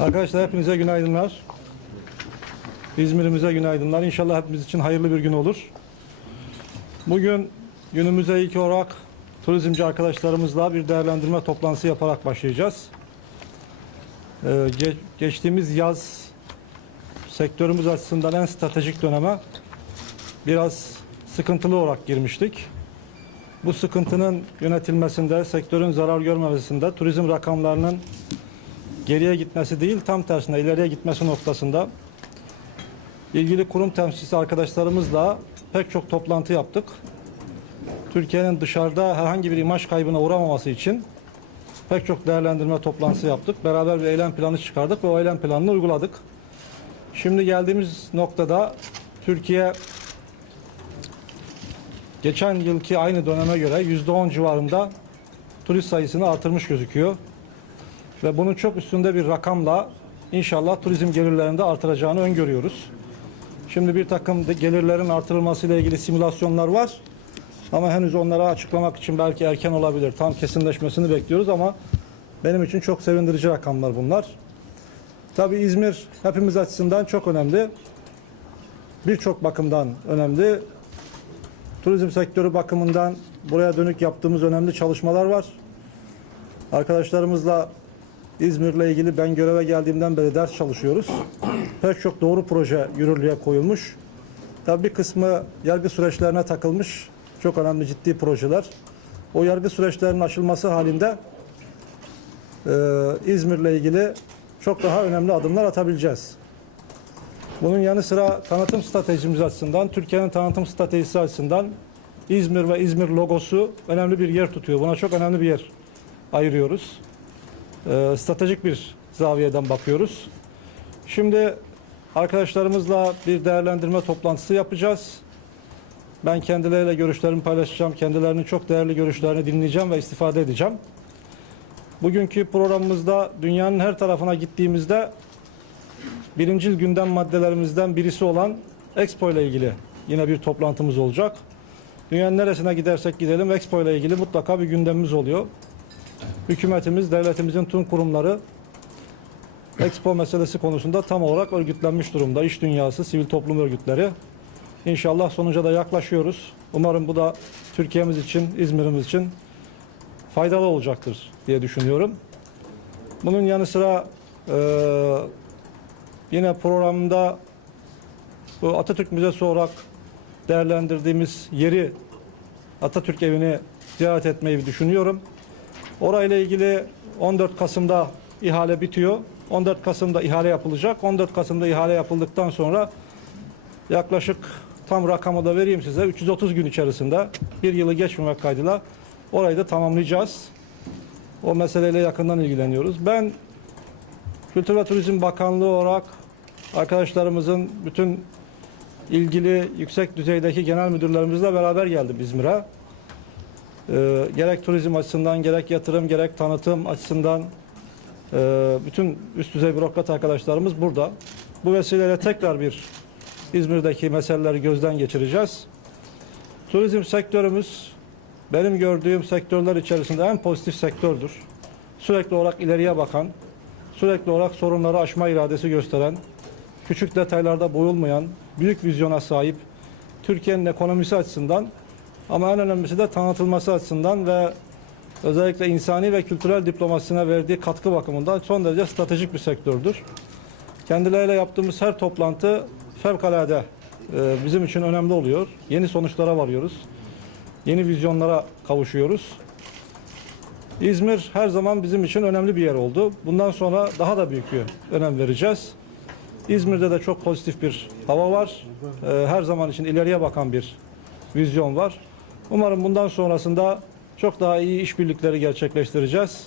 Arkadaşlar hepinize günaydınlar. İzmir'imize günaydınlar. İnşallah hepimiz için hayırlı bir gün olur. Bugün günümüze ilk olarak turizmci arkadaşlarımızla bir değerlendirme toplantısı yaparak başlayacağız. Ee, ge geçtiğimiz yaz sektörümüz açısından en stratejik döneme biraz sıkıntılı olarak girmiştik. Bu sıkıntının yönetilmesinde, sektörün zarar görmemesinde, turizm rakamlarının geriye gitmesi değil tam tersine ileriye gitmesi noktasında ilgili kurum temsilcisi arkadaşlarımızla pek çok toplantı yaptık. Türkiye'nin dışarıda herhangi bir imaj kaybına uğramaması için pek çok değerlendirme toplantısı yaptık. Beraber bir eylem planı çıkardık ve o eylem planını uyguladık. Şimdi geldiğimiz noktada Türkiye geçen yılki aynı döneme göre %10 civarında turist sayısını artırmış gözüküyor ve bunun çok üstünde bir rakamla inşallah turizm gelirlerini de artıracağını öngörüyoruz. Şimdi bir takım gelirlerin artırılmasıyla ilgili simülasyonlar var. Ama henüz onları açıklamak için belki erken olabilir. Tam kesinleşmesini bekliyoruz ama benim için çok sevindirici rakamlar bunlar. Tabii İzmir hepimiz açısından çok önemli. Birçok bakımdan önemli. Turizm sektörü bakımından buraya dönük yaptığımız önemli çalışmalar var. Arkadaşlarımızla İzmir'le ilgili ben göreve geldiğimden beri ders çalışıyoruz. Pek çok doğru proje yürürlüğe koyulmuş. Tabii bir kısmı yargı süreçlerine takılmış. Çok önemli ciddi projeler. O yargı süreçlerinin aşılması halinde e, İzmir'le ilgili çok daha önemli adımlar atabileceğiz. Bunun yanı sıra tanıtım stratejimiz açısından, Türkiye'nin tanıtım stratejisi açısından İzmir ve İzmir logosu önemli bir yer tutuyor. Buna çok önemli bir yer ayırıyoruz. Ee, stratejik bir zaviyeden bakıyoruz. Şimdi arkadaşlarımızla bir değerlendirme toplantısı yapacağız. Ben kendileriyle görüşlerimi paylaşacağım. Kendilerinin çok değerli görüşlerini dinleyeceğim ve istifade edeceğim. Bugünkü programımızda dünyanın her tarafına gittiğimizde birincil gündem maddelerimizden birisi olan Expo ile ilgili yine bir toplantımız olacak. Dünyanın neresine gidersek gidelim Expo ile ilgili mutlaka bir gündemimiz oluyor. Hükümetimiz, devletimizin tüm kurumları Expo meselesi konusunda tam olarak örgütlenmiş durumda. İş dünyası, sivil toplum örgütleri. İnşallah sonuca da yaklaşıyoruz. Umarım bu da Türkiye'miz için, İzmir'imiz için faydalı olacaktır diye düşünüyorum. Bunun yanı sıra eee Yine programda bu Atatürk Müzesi olarak değerlendirdiğimiz yeri Atatürk Evi'ni ziyaret etmeyi düşünüyorum. Orayla ilgili 14 Kasım'da ihale bitiyor. 14 Kasım'da ihale yapılacak. 14 Kasım'da ihale yapıldıktan sonra yaklaşık tam rakamı da vereyim size. 330 gün içerisinde bir yılı geçmemek kaydıyla orayı da tamamlayacağız. O meseleyle yakından ilgileniyoruz. Ben Kültür ve Turizm Bakanlığı olarak arkadaşlarımızın bütün ilgili yüksek düzeydeki genel müdürlerimizle beraber geldim İzmir'e. Ee, gerek turizm açısından, gerek yatırım, gerek tanıtım açısından e, bütün üst düzey bürokrat arkadaşlarımız burada. Bu vesileyle tekrar bir İzmir'deki meseleleri gözden geçireceğiz. Turizm sektörümüz benim gördüğüm sektörler içerisinde en pozitif sektördür. Sürekli olarak ileriye bakan, sürekli olarak sorunları aşma iradesi gösteren, küçük detaylarda boyulmayan, büyük vizyona sahip, Türkiye'nin ekonomisi açısından ama en önemlisi de tanıtılması açısından ve özellikle insani ve kültürel diplomasisine verdiği katkı bakımından son derece stratejik bir sektördür. Kendileriyle yaptığımız her toplantı fevkalade e, bizim için önemli oluyor. Yeni sonuçlara varıyoruz. Yeni vizyonlara kavuşuyoruz. İzmir her zaman bizim için önemli bir yer oldu. Bundan sonra daha da büyük bir önem vereceğiz. İzmir'de de çok pozitif bir hava var. Ee, Her zaman için ileriye bakan bir vizyon var. Umarım bundan sonrasında çok daha iyi işbirlikleri gerçekleştireceğiz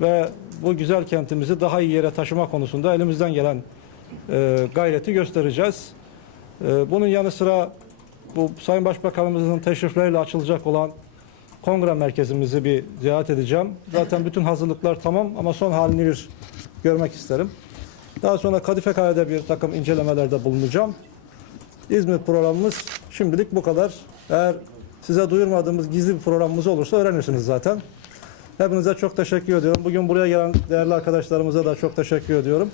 ve bu güzel kentimizi daha iyi yere taşıma konusunda elimizden gelen e, gayreti göstereceğiz. E, Bunun yanı sıra bu Sayın Başbakanımızın teşrifleriyle açılacak olan kongre merkezimizi bir ziyaret edeceğim. Zaten bütün hazırlıklar tamam ama son halini bir görmek isterim. Daha sonra Kadife Kale'de bir takım incelemelerde bulunacağım. İzmir programımız şimdilik bu kadar. Eğer Size duyurmadığımız gizli bir programımız olursa öğrenirsiniz zaten. Hepinize çok teşekkür ediyorum. Bugün buraya gelen değerli arkadaşlarımıza da çok teşekkür ediyorum.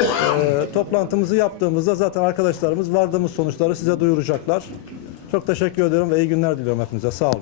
Ee, toplantımızı yaptığımızda zaten arkadaşlarımız vardığımız sonuçları size duyuracaklar. Çok teşekkür ediyorum ve iyi günler diliyorum hepinize. Sağ olun.